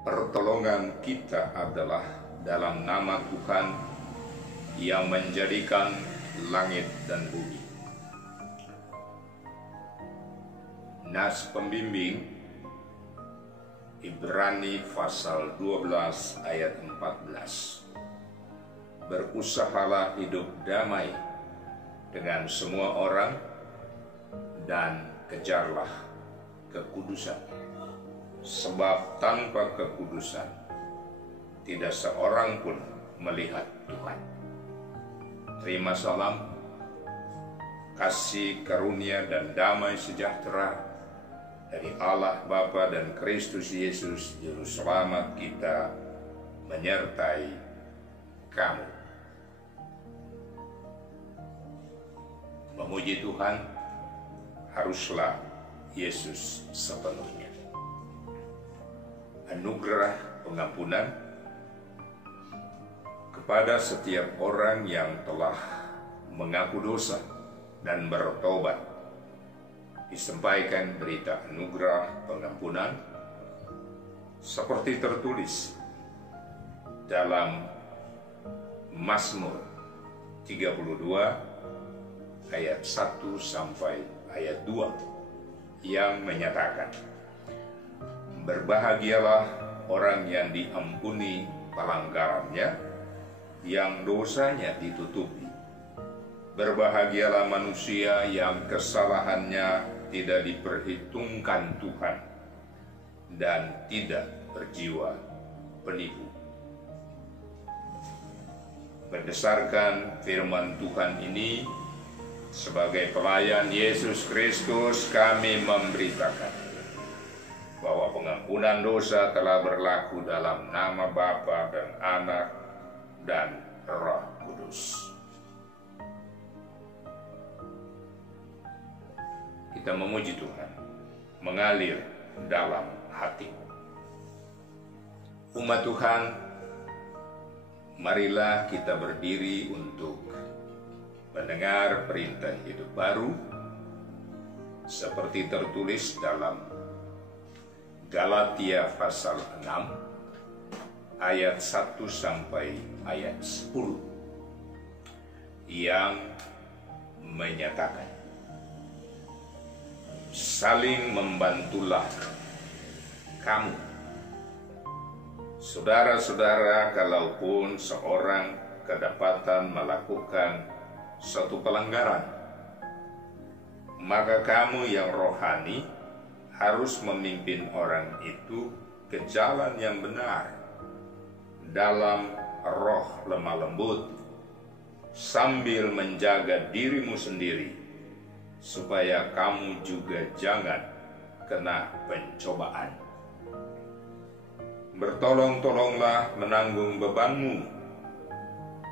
Pertolongan kita adalah dalam nama Tuhan yang menjadikan langit dan bumi. Nas pembimbing Ibrani pasal 12 ayat 14. Berusahalah hidup damai dengan semua orang dan kejarlah kekudusan. Sebab tanpa kekudusan tidak seorang pun melihat Tuhan. Terima salam, kasih karunia dan damai sejahtera dari Allah Bapa dan Kristus Yesus Juru Selamat kita menyertai kamu. Memuji Tuhan haruslah Yesus sepenuhnya. Anugerah pengampunan kepada setiap orang yang telah mengaku dosa dan bertobat. Disampaikan berita anugerah pengampunan seperti tertulis dalam Mazmur 32 ayat 1 sampai ayat 2 yang menyatakan, berbahagialah orang yang diampuni pelanggarannya, yang dosanya ditutupi. Berbahagialah manusia yang kesalahannya tidak diperhitungkan Tuhan dan tidak berjiwa penipu. Berdasarkan firman Tuhan ini, sebagai pelayan Yesus Kristus, kami memberitakan bahwa pengampunan dosa telah berlaku dalam nama Bapa dan Anak dan Roh Kudus. Kita memuji Tuhan, mengalir dalam hati. Umat Tuhan, marilah kita berdiri untuk mendengar perintah hidup baru seperti tertulis dalam Galatia pasal 6 ayat 1 sampai ayat 10 yang menyatakan, saling membantulah kamu, saudara-saudara, kalaupun seorang kedapatan melakukan suatu pelanggaran, maka kamu yang rohani harus memimpin orang itu ke jalan yang benar dalam roh lemah lembut, sambil menjaga dirimu sendiri supaya kamu juga jangan kena pencobaan. Bertolong-tolonglah menanggung bebanmu,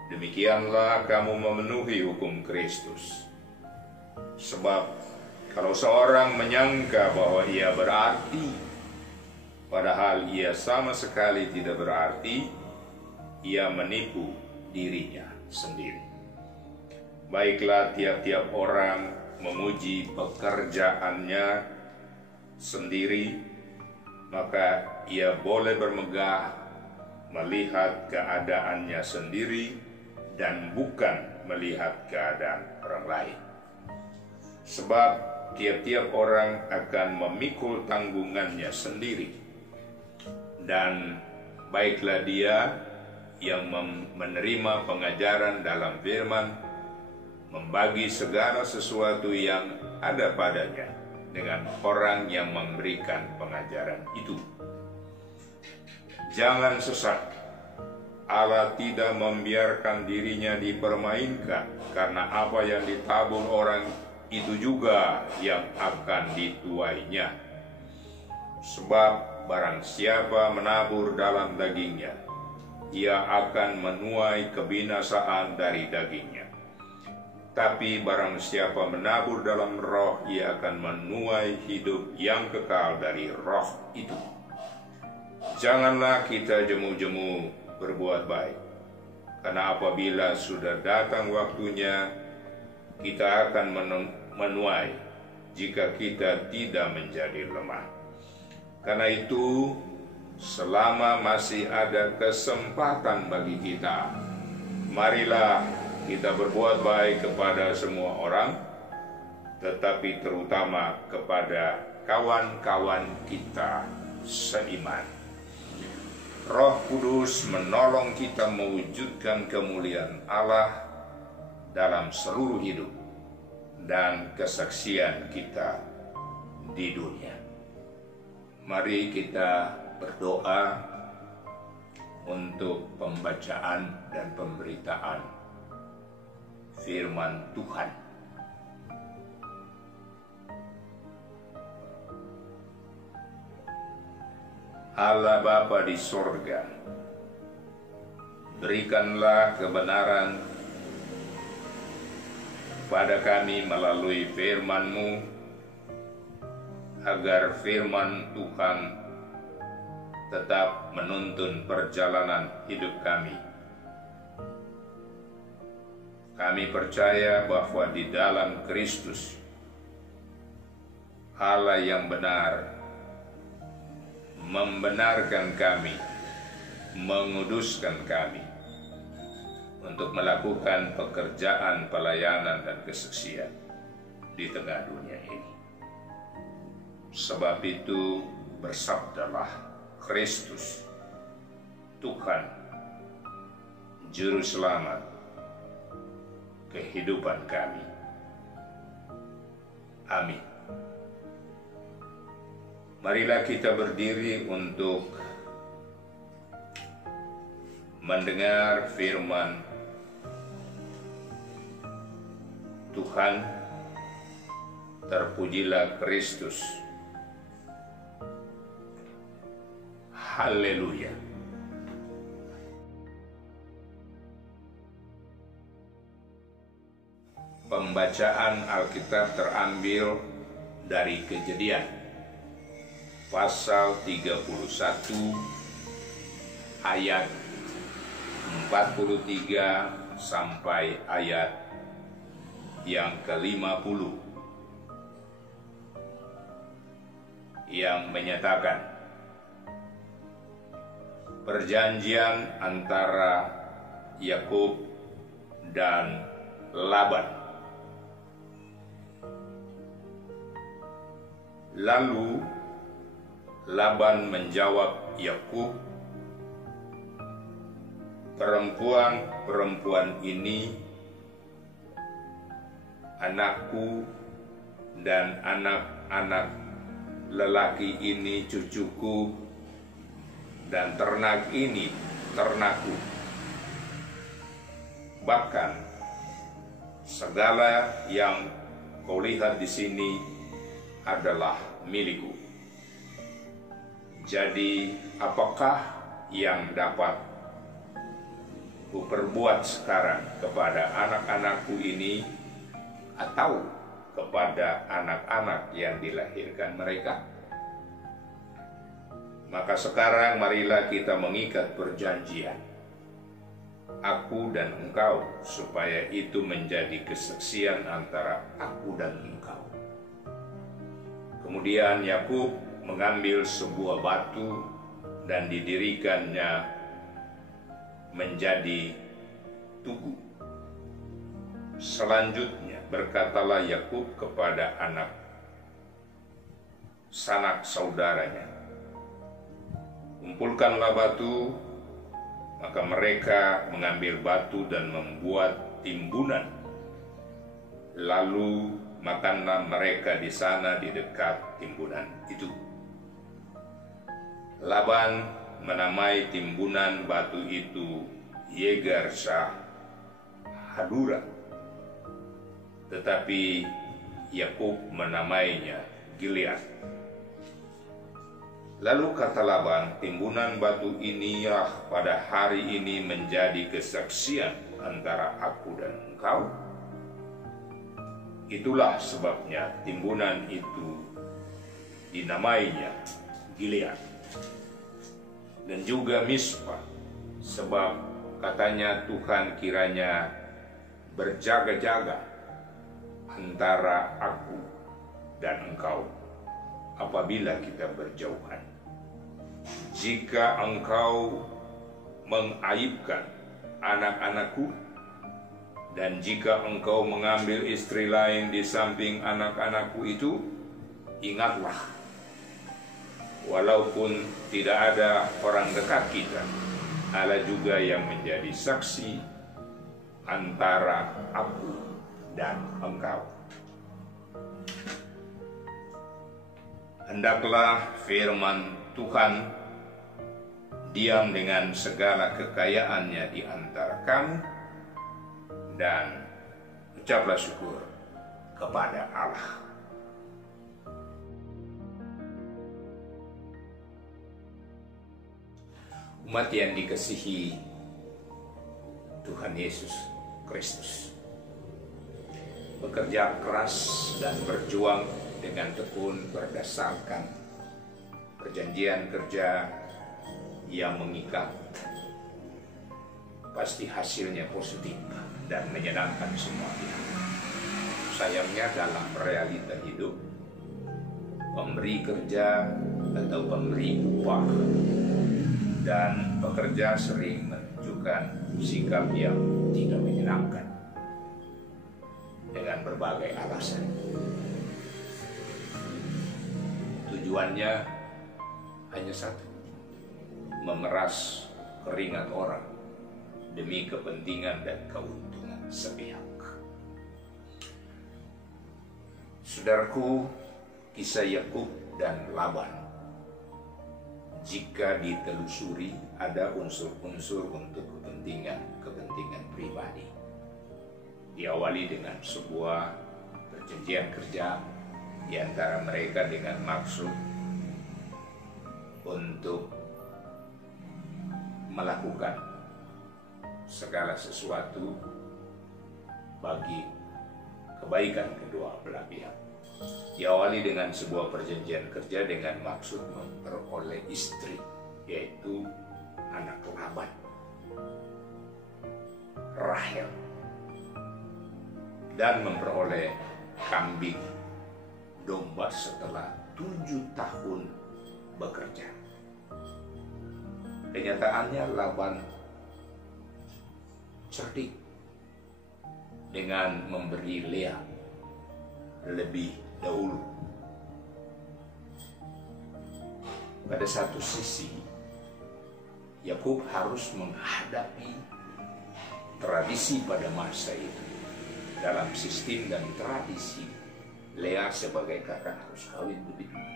demikianlah kamu memenuhi hukum Kristus. Sebab kalau seorang menyangka bahwa ia berarti, padahal ia sama sekali tidak berarti, ia menipu dirinya sendiri. Baiklah, tiap-tiap orang memuji pekerjaannya sendiri, maka ia boleh bermegah melihat keadaannya sendiri dan bukan melihat keadaan orang lain. Sebab tiap-tiap orang akan memikul tanggungannya sendiri, dan baiklah dia yang menerima pengajaran dalam firman, membagi segala sesuatu yang ada padanya dengan orang yang memberikan pengajaran itu. Jangan sesat, Allah tidak membiarkan dirinya dipermainkan, karena apa yang ditabur orang itu juga yang akan dituainya. Sebab barang siapa menabur dalam dagingnya, ia akan menuai kebinasaan dari dagingnya. Tapi barang siapa menabur dalam roh, ia akan menuai hidup yang kekal dari roh itu. Janganlah kita jemu-jemu berbuat baik, karena apabila sudah datang waktunya, kita akan menuai jika kita tidak menjadi lemah. Karena itu, selama masih ada kesempatan bagi kita, marilah kita berbuat baik kepada semua orang, tetapi terutama kepada kawan-kawan kita seiman. Roh Kudus menolong kita mewujudkan kemuliaan Allah dalam seluruh hidup dan kesaksian kita di dunia. Mari kita berdoa untuk pembacaan dan pemberitaan firman Tuhan. Allah Bapa di sorga, berikanlah kebenaran pada kami melalui firman-Mu, agar firman Tuhan tetap menuntun perjalanan hidup kami. Kami percaya bahwa di dalam Kristus, Allah yang benar membenarkan kami, menguduskan kami untuk melakukan pekerjaan pelayanan dan kesaksian di tengah dunia ini. Sebab itu bersabdalah Kristus, Tuhan, Juru Selamat, kehidupan kami. Amin. Marilah kita berdiri untuk mendengar firman Tuhan. Terpujilah Kristus. Haleluya. Pembacaan Alkitab terambil dari Kejadian pasal 31 ayat 43 sampai ayat yang ke-50, yang menyatakan perjanjian antara Yakub dan Laban. Lalu Laban menjawab Yakub, "Perempuan-perempuan ini anakku, dan anak-anak lelaki ini cucuku, dan ternak ini ternakku. Bahkan segala yang kau lihat di sini adalah milikku. Jadi apakah yang dapat kuperbuat sekarang kepada anak-anakku ini, atau kepada anak-anak yang dilahirkan mereka? Maka sekarang marilah kita mengikat perjanjian, aku dan engkau, supaya itu menjadi kesaksian antara aku dan engkau." Kemudian Yakub mengambil sebuah batu dan didirikannya menjadi tugu. Selanjutnya berkatalah Yakub kepada anak sanak saudaranya, "Kumpulkanlah batu." Maka mereka mengambil batu dan membuat timbunan. Lalu makanlah mereka di sana di dekat timbunan itu. Laban menamai timbunan batu itu Yegar Shah Hadura, tetapi Yakub menamainya Gilead. Lalu kata Laban, "Timbunan batu inilah pada hari ini menjadi kesaksian antara aku dan engkau." Itulah sebabnya timbunan itu dinamainya Gilead. Dan juga Mispa, sebab katanya Tuhan kiranya berjaga-jaga antara aku dan engkau apabila kita berjauhan. jika engkau mengaibkan anak-anakku, dan jika engkau mengambil istri lain di samping anak-anakku itu, ingatlah, walaupun tidak ada orang dekat kita, Allah juga yang menjadi saksi antara aku dan engkau. Hendaklah firman Tuhan diam dengan segala kekayaannya di antara kamu, dan ucaplah syukur kepada Allah. Umat yang dikasihi Tuhan Yesus Kristus, bekerja keras dan berjuang dengan tekun berdasarkan perjanjian kerja yang mengikat, pasti hasilnya positif dan menyenangkan semua pihak. Sayangnya dalam realita hidup, pemberi kerja atau pemberi upah dan pekerja sering menunjukkan sikap yang tidak menyenangkan dengan berbagai alasan. Tujuannya hanya satu: memeras keringat orang demi kepentingan dan keuntungan sepihak. Saudaraku, kisah Yakub dan Laban, jika ditelusuri, ada unsur-unsur untuk kepentingan pribadi. Diawali dengan sebuah perjanjian kerja di antara mereka dengan maksud untuk melakukan segala sesuatu bagi kebaikan kedua belah pihak. Diawali dengan sebuah perjanjian kerja dengan maksud memperoleh istri, yaitu anak Laban, Rahel, dan memperoleh kambing domba setelah 7 tahun bekerja. Kenyataannya Laban cerdik dengan memberi Lea lebih dahulu. Pada satu sisi, Yakub harus menghadapi tradisi pada masa itu. Dalam sistem dan tradisi, Lea sebagai kakak harus kawin lebih dulu.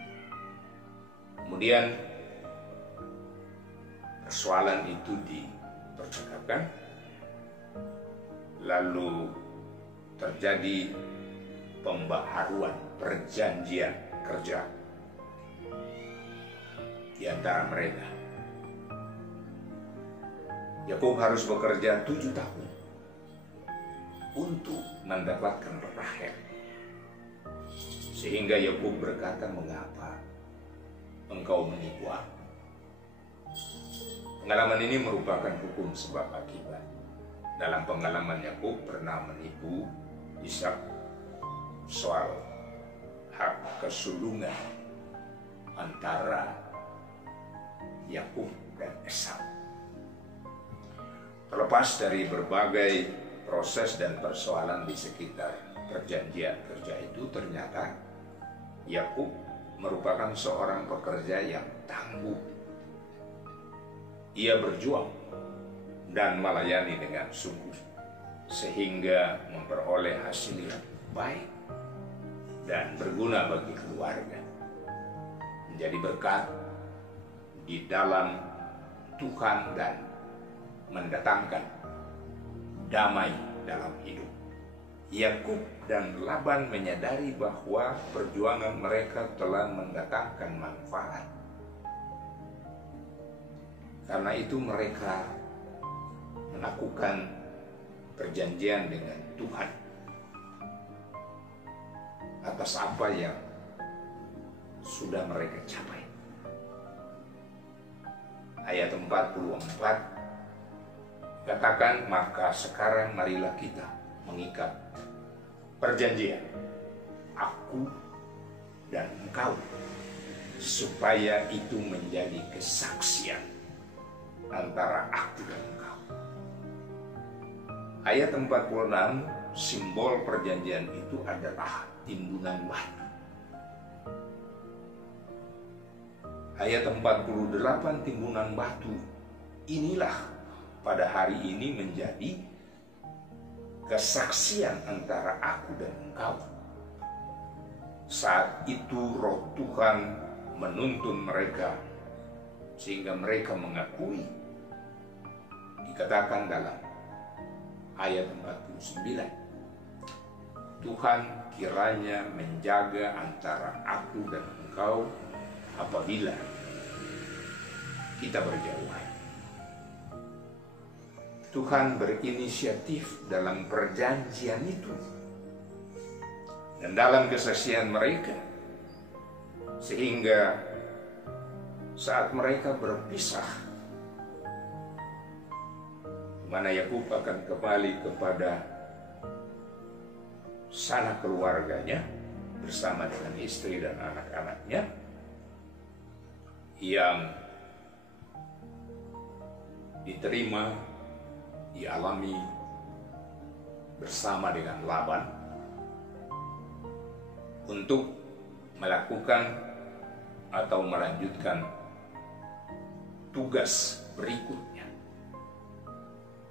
Kemudian persoalan itu dipercakapkan, lalu terjadi pembaharuan perjanjian kerja di antara mereka. Yakub harus bekerja 7 tahun untuk mendapatkan Rahel. Sehingga Yakub berkata, "Mengapa engkau menipu aku?" Pengalaman ini merupakan hukum sebab akibat. Dalam pengalaman Yakub pernah menipu Ishak soal hak kesulungan antara Yakub dan Esau. Terlepas dari berbagai proses dan persoalan di sekitar perjanjian kerja itu, ternyata Yakub merupakan seorang pekerja yang tangguh. Ia berjuang dan melayani dengan sungguh, sehingga memperoleh hasil yang baik dan berguna bagi keluarga, menjadi berkat di dalam Tuhan dan mendatangkan damai dalam hidup. Yakub dan Laban menyadari bahwa perjuangan mereka telah mendatangkan manfaat. Karena itu mereka melakukan perjanjian dengan Tuhan atas apa yang sudah mereka capai. Ayat 44 katakan, "Maka sekarang marilah kita mengikat perjanjian, aku dan engkau, supaya itu menjadi kesaksian antara aku dan engkau. Ayat 46, simbol perjanjian itu adalah timbunan batu. Ayat 48, timbunan batu inilah pada hari ini menjadi kesaksian antara aku dan engkau. Saat itu Roh Tuhan menuntun mereka sehingga mereka mengakui. Dikatakan dalam ayat 49, Tuhan kiranya menjaga antara aku dan engkau apabila kita berjauhan. Tuhan berinisiatif dalam perjanjian itu dan dalam kesaksian mereka, sehingga saat mereka berpisah, mana Yakub akan kembali kepada sanak keluarganya bersama dengan istri dan anak-anaknya yang diterima, dialami bersama dengan Laban untuk melakukan atau melanjutkan tugas berikutnya.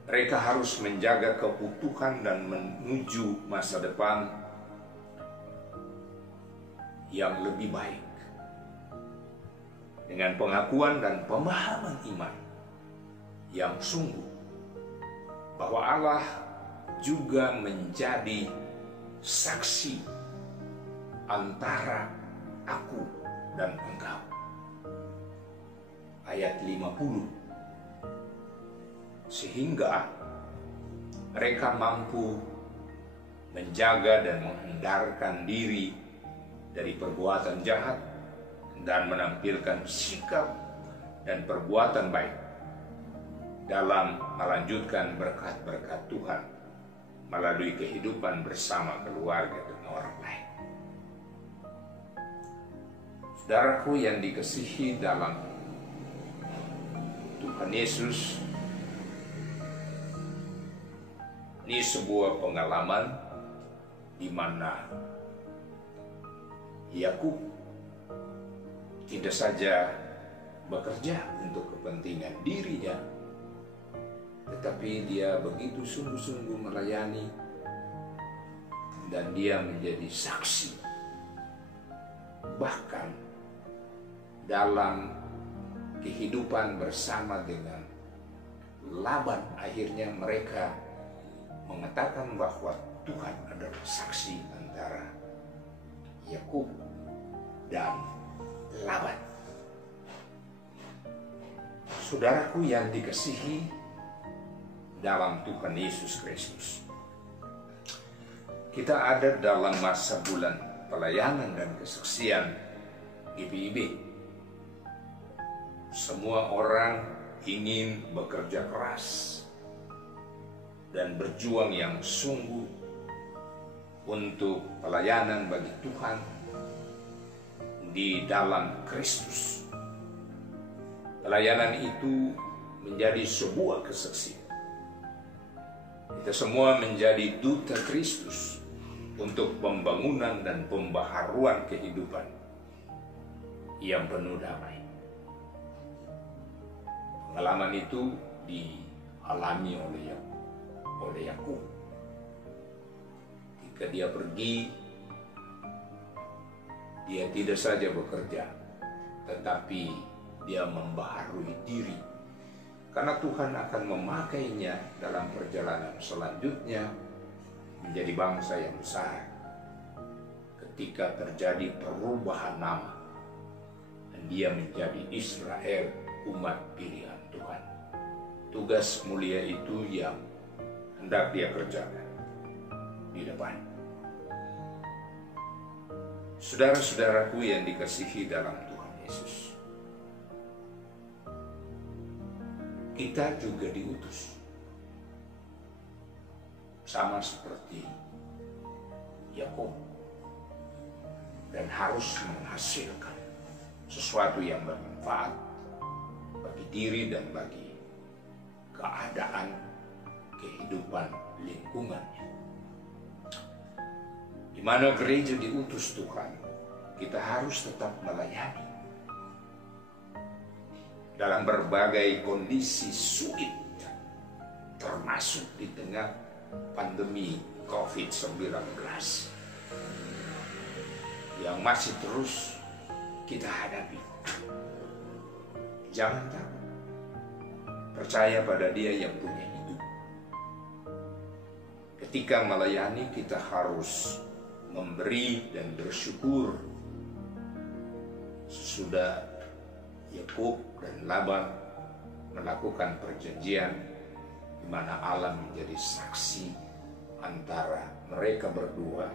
Mereka harus menjaga keutuhan dan menuju masa depan yang lebih baik dengan pengakuan dan pemahaman iman yang sungguh bahwa Allah juga menjadi saksi antara aku dan engkau. Ayat 50, sehingga mereka mampu menjaga dan menghindarkan diri dari perbuatan jahat dan menampilkan sikap dan perbuatan baik dalam melanjutkan berkat-berkat Tuhan melalui kehidupan bersama keluarga dan orang lain. Saudaraku yang dikasihi dalam Tuhan Yesus, ini sebuah pengalaman di mana Yakub tidak saja bekerja untuk kepentingan dirinya, tetapi dia begitu sungguh-sungguh melayani dan dia menjadi saksi. Bahkan dalam kehidupan bersama dengan Laban, akhirnya mereka mengatakan bahwa Tuhan adalah saksi antara Yakub dan Laban. Saudaraku yang dikasihi dalam Tuhan Yesus Kristus, kita ada dalam masa bulan pelayanan dan kesaksian GPIB. Semua orang ingin bekerja keras dan berjuang yang sungguh untuk pelayanan bagi Tuhan di dalam Kristus. Pelayanan itu menjadi sebuah kesaksian. Kita semua menjadi duta Kristus untuk pembangunan dan pembaharuan kehidupan yang penuh damai. Pengalaman itu dialami oleh Yakub. Ketika dia pergi, dia tidak saja bekerja, tetapi dia membaharui diri. Karena Tuhan akan memakainya dalam perjalanan selanjutnya menjadi bangsa yang besar. Ketika terjadi perubahan nama, dan dia menjadi Israel, umat pilihan Tuhan. Tugas mulia itu yang hendak dia kerjakan di depan. Saudara-saudaraku yang dikasihi dalam Tuhan Yesus, kita juga diutus sama seperti Yakub dan harus menghasilkan sesuatu sesuatu yang bermanfaat bagi diri dan bagi keadaan kehidupan lingkungannya. Di mana gereja diutus Tuhan, kita harus tetap melayani dalam berbagai kondisi sulit, termasuk di tengah pandemi COVID-19 yang masih terus kita hadapi. Jangan takut, percaya pada Dia yang punya hidup. Ketika melayani, kita harus memberi dan bersyukur. Sesudah Yakub dan Laban melakukan perjanjian di mana Allah menjadi saksi antara mereka berdua,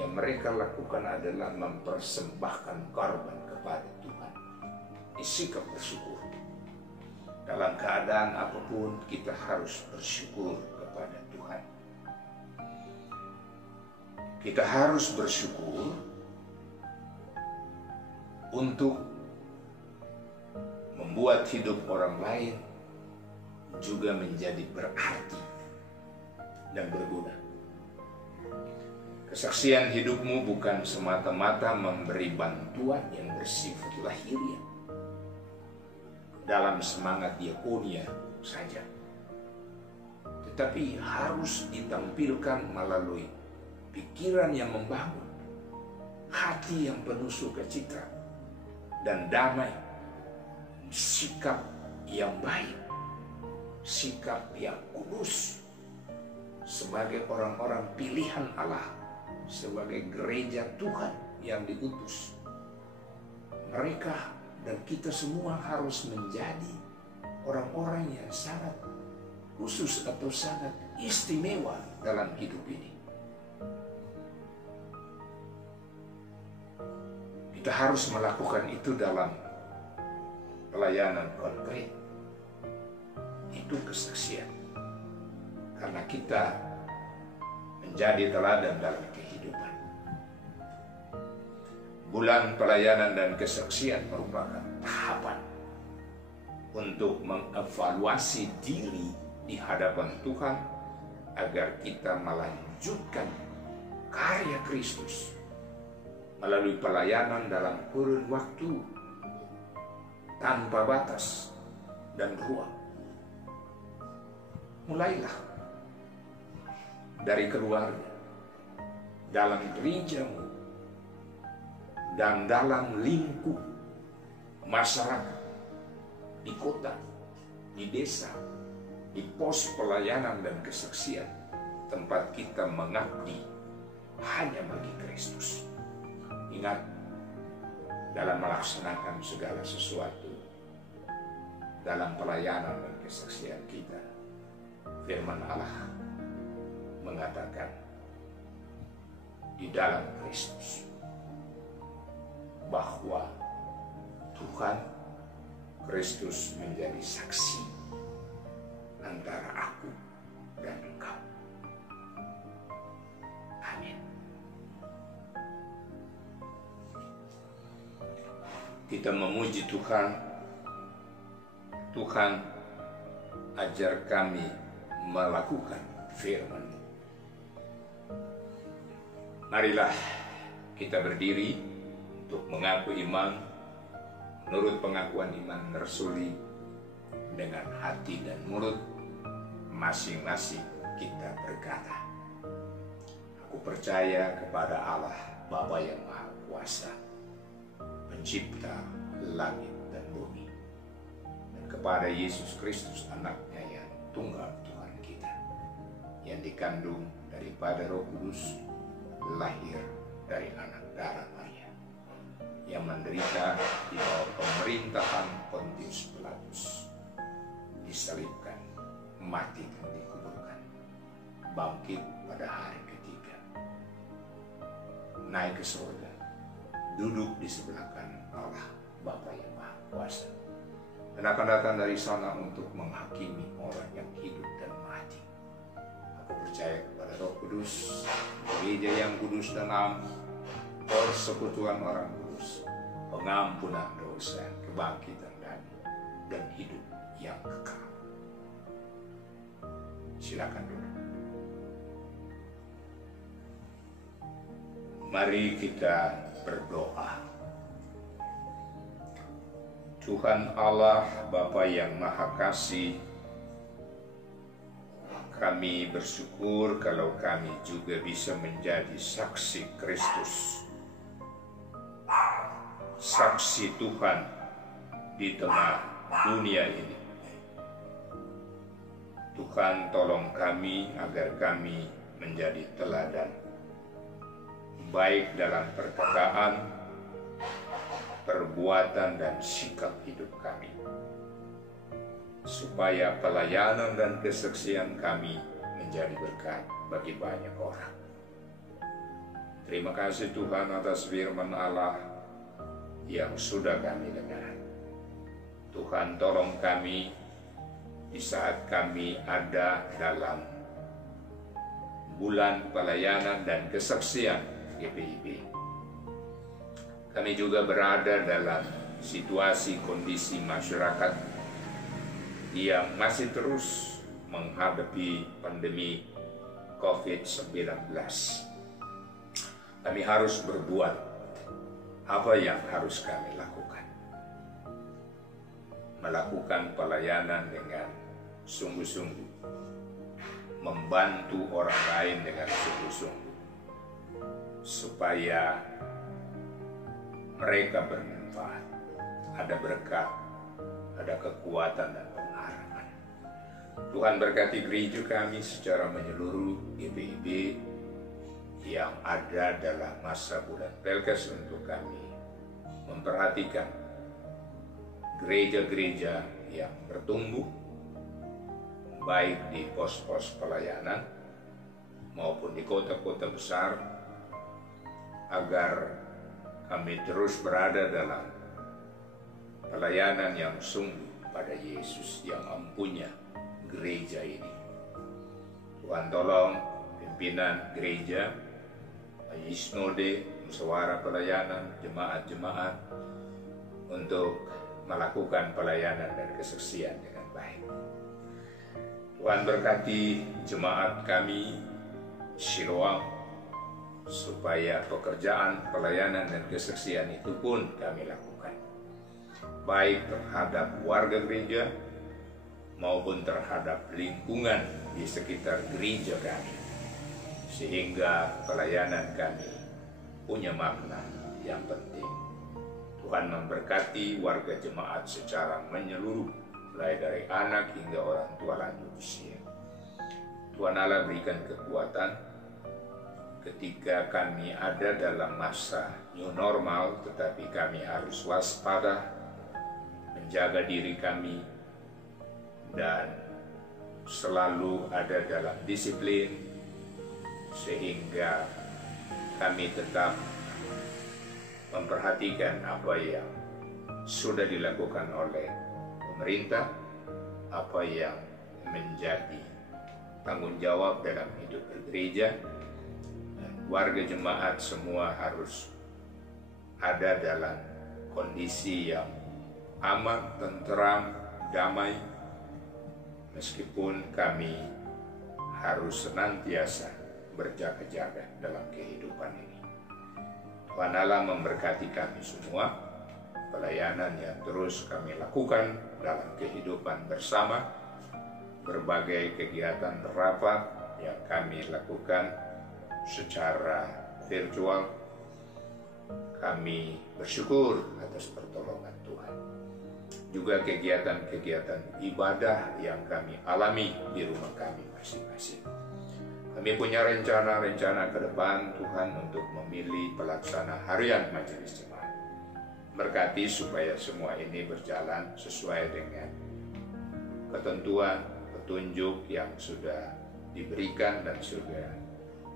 yang mereka lakukan adalah mempersembahkan korban kepada Tuhan. Sikap bersyukur. Dalam keadaan apapun kita harus bersyukur kepada Tuhan. Kita harus bersyukur untuk membuat hidup orang lain juga menjadi berarti dan berguna. Kesaksian hidupmu bukan semata-mata memberi bantuan yang bersifat lahiriah dalam semangat diakonia saja, tetapi harus ditampilkan melalui pikiran yang membangun, hati yang penuh sukacita dan damai, sikap yang baik, sikap yang kudus sebagai orang-orang pilihan Allah, sebagai gereja Tuhan yang diutus. Mereka dan kita semua harus menjadi orang-orang yang sangat khusus atau sangat istimewa dalam hidup ini. Kita harus melakukan itu dalam pelayanan konkret. Itu kesaksian. Karena kita menjadi teladan dalam kehidupan. Bulan pelayanan dan kesaksian merupakan tahapan untuk mengevaluasi diri di hadapan Tuhan agar kita melanjutkan karya Kristus melalui pelayanan dalam kurun waktu tanpa batas dan ruang. Mulailah dari keluarga, dalam gerejamu, dan dalam lingkup masyarakat, di kota, di desa, di pos pelayanan dan kesaksian, tempat kita mengabdi hanya bagi Kristus. Ingat, dalam melaksanakan segala sesuatu dalam pelayanan dan kesaksian kita, firman Allah mengatakan di dalam Kristus bahwa Tuhan Kristus menjadi saksi antara aku dan engkau. Amin. Kita memuji Tuhan. Tuhan, ajar kami melakukan firman-Mu. Marilah kita berdiri untuk mengaku iman menurut pengakuan iman rasuli dengan hati dan mulut masing-masing kita berkata, aku percaya kepada Allah Bapa yang Maha Kuasa, pencipta langit dan bumi, dan kepada Yesus Kristus anaknya yang tunggal Tuhan kita, yang dikandung daripada Roh Kudus, lahir dari anak darah Maria, yang menderita di bawah pemerintahan Pontius Pilatus, disalibkan, mati dan dikuburkan, bangkit pada hari ketiga, naik ke surga, duduk di sebelah kanan Allah Bapa yang Maha Kuasa, dan akan datang dari sana untuk menghakimi orang yang hidup dan mati. Aku percaya kepada Roh Kudus, gereja yang kudus dan am, persekutuan orang kudus, pengampunan dosa, kebangkitan dan hidup yang kekal. Silakan dulu. Mari kita berdoa. Tuhan Allah, Bapa yang Maha Kasih, kami bersyukur kalau kami juga bisa menjadi saksi Kristus, saksi Tuhan di tengah dunia ini. Tuhan, tolong kami agar kami menjadi teladan, baik dalam perkataan, perbuatan, dan sikap hidup kami, supaya pelayanan dan kesaksian kami menjadi berkat bagi banyak orang. Terima kasih Tuhan atas firman Allah yang sudah kami dengar. Tuhan, tolong kami di saat kami ada dalam bulan pelayanan dan kesaksian GPIB. Kami juga berada dalam situasi kondisi masyarakat yang masih terus menghadapi pandemi COVID-19. Kami harus berbuat apa yang harus kami lakukan. Melakukan pelayanan dengan sungguh-sungguh, membantu orang lain dengan sungguh-sungguh, supaya mereka bermanfaat, ada berkat, ada kekuatan dan pengharapan. Tuhan berkati gereja kami secara menyeluruh, GPIB yang ada dalam masa bulan Pelkes, untuk kami memperhatikan gereja-gereja yang bertumbuh, baik di pos-pos pelayanan maupun di kota-kota besar, agar kami terus berada dalam pelayanan yang sungguh pada Yesus yang mempunyai gereja ini. Tuhan, tolong pimpinan gereja, Sinode, musyawarah pelayanan, jemaat-jemaat, untuk melakukan pelayanan dan kesaksian dengan baik. Tuhan, berkati jemaat kami Siloam, supaya pekerjaan pelayanan dan kesaksian itu pun kami lakukan, baik terhadap warga gereja maupun terhadap lingkungan di sekitar gereja kami, sehingga pelayanan kami punya makna yang penting. Tuhan memberkati warga jemaat secara menyeluruh, mulai dari anak hingga orang tua lanjut usia. Tuhan Allah berikan kekuatan ketika kami ada dalam masa new normal, tetapi kami harus waspada, menjaga diri kami, dan selalu ada dalam disiplin, sehingga kami tetap memperhatikan apa yang sudah dilakukan oleh pemerintah, apa yang menjadi tanggung jawab dalam hidup bergereja. Warga jemaat semua harus ada dalam kondisi yang aman, tentram, damai, meskipun kami harus senantiasa berjaga-jaga dalam kehidupan ini. Tuhan Allah memberkati kami semua, pelayanan yang terus kami lakukan dalam kehidupan bersama, berbagai kegiatan rapat yang kami lakukan secara virtual. Kami bersyukur atas pertolongan Tuhan. Juga kegiatan-kegiatan ibadah yang kami alami di rumah kami masing-masing. Kami punya rencana-rencana ke depan Tuhan untuk memilih pelaksana harian majelis jemaat. Berkati supaya semua ini berjalan sesuai dengan ketentuan, petunjuk yang sudah diberikan dan sudah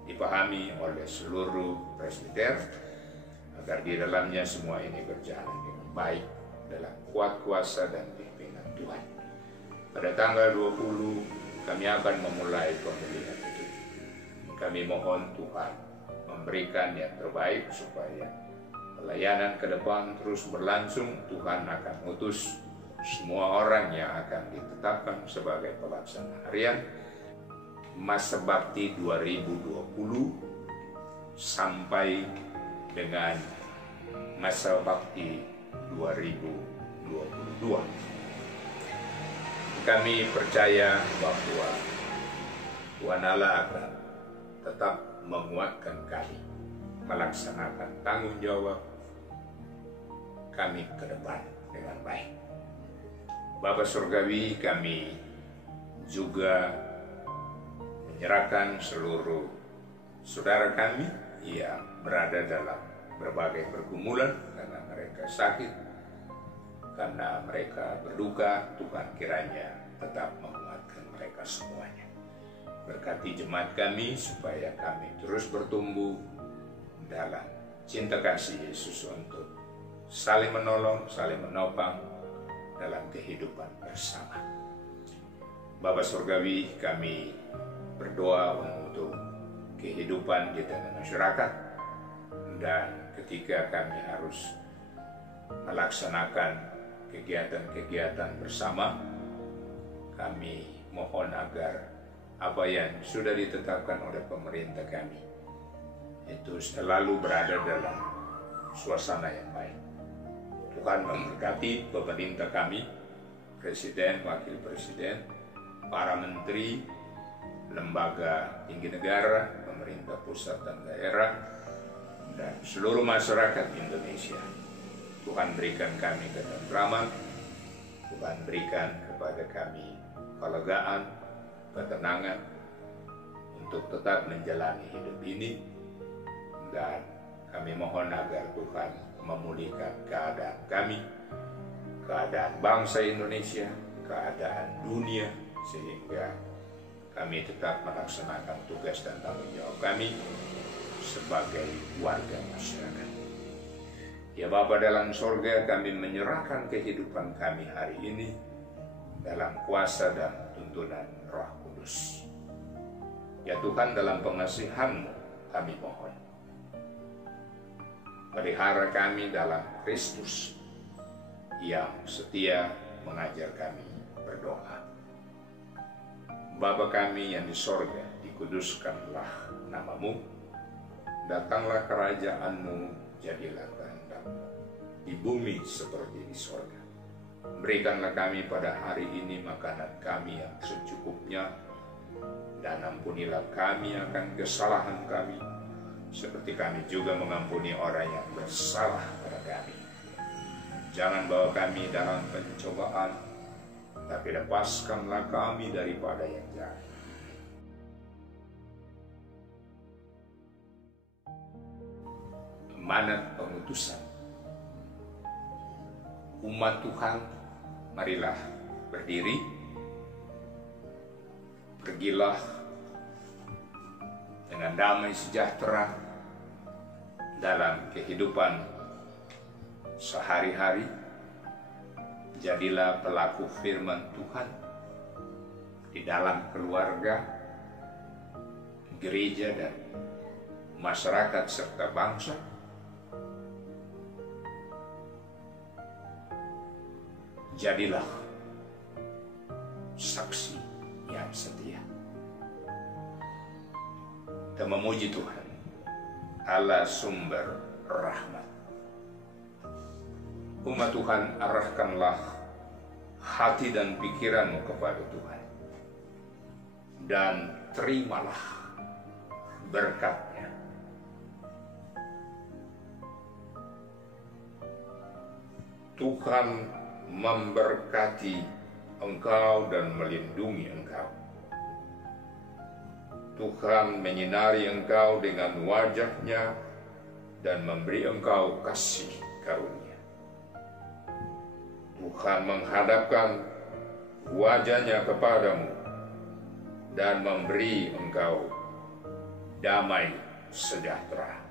dipahami oleh seluruh presbiter, agar di dalamnya semua ini berjalan dengan baik dalam kuat kuasa dan pimpinan Tuhan. Pada tanggal 20 kami akan memulai pemilihan itu. Kami mohon Tuhan memberikan yang terbaik supaya pelayanan ke depan terus berlangsung, Tuhan akan utus semua orang yang akan ditetapkan sebagai pelaksana harian masa bakti 2020 sampai dengan masa bakti 2022. Kami percaya bahwa Tuhan Allah akan tetap menguatkan kami melaksanakan tanggung jawab kami ke depan dengan baik. Bapa Surgawi, kami juga menyerahkan seluruh saudara kami yang berada dalam berbagai pergumulan karena mereka sakit, karena mereka berduka. Tuhan kiranya tetap menguatkan mereka semuanya. Berkati jemaat kami supaya kami terus bertumbuh dalam cinta kasih Yesus untuk saling menolong, saling menopang dalam kehidupan bersama. Bapa Surgawi, kami berdoa untuk kehidupan di tengah masyarakat, dan ketika kami harus melaksanakan kegiatan-kegiatan bersama, kami mohon agar apa yang sudah ditetapkan oleh pemerintah kami itu selalu berada dalam suasana yang baik. Tuhan memberkati pemerintah kami, presiden, wakil presiden, para menteri, lembaga tinggi negara, pemerintah pusat dan daerah, dan seluruh masyarakat Indonesia. Tuhan berikan kami ketentraman, Tuhan berikan kepada kami kelegaan, ketenangan untuk tetap menjalani hidup ini, dan kami mohon agar Tuhan memulihkan keadaan kami, keadaan bangsa Indonesia, keadaan dunia, sehingga kami tetap melaksanakan tugas dan tanggung jawab kami sebagai warga masyarakat. Ya Bapa dalam sorga, kami menyerahkan kehidupan kami hari ini dalam kuasa dan tuntunan Roh Kudus. Ya Tuhan, dalam pengasihan-Mu kami mohon, pelihara kami dalam Kristus yang setia mengajar kami berdoa. Bapa kami yang di sorga, dikuduskanlah nama-Mu, datanglah kerajaan-Mu, jadilah kehendak-Mu di bumi seperti di sorga. Berikanlah kami pada hari ini makanan kami yang secukupnya, dan ampunilah kami akan kesalahan kami, seperti kami juga mengampuni orang yang bersalah pada kami. Jangan bawa kami dalam pencobaan, tapi lepaskanlah kami daripada yang jahat. Amanat pengutusan. Umat Tuhan, marilah berdiri. Pergilah dengan damai sejahtera dalam kehidupan sehari-hari. Jadilah pelaku firman Tuhan di dalam keluarga, gereja, dan masyarakat serta bangsa. Jadilah saksi yang setia. Kita memuji Tuhan, Allah sumber rahmat. Umat Tuhan, arahkanlah hati dan pikiranmu kepada Tuhan, dan terimalah berkat-Nya. Tuhan memberkati engkau dan melindungi engkau. Tuhan menyinari engkau dengan wajah-Nya dan memberi engkau kasih karunia. Tuhan menghadapkan wajah-Nya kepadamu dan memberi engkau damai sejahtera.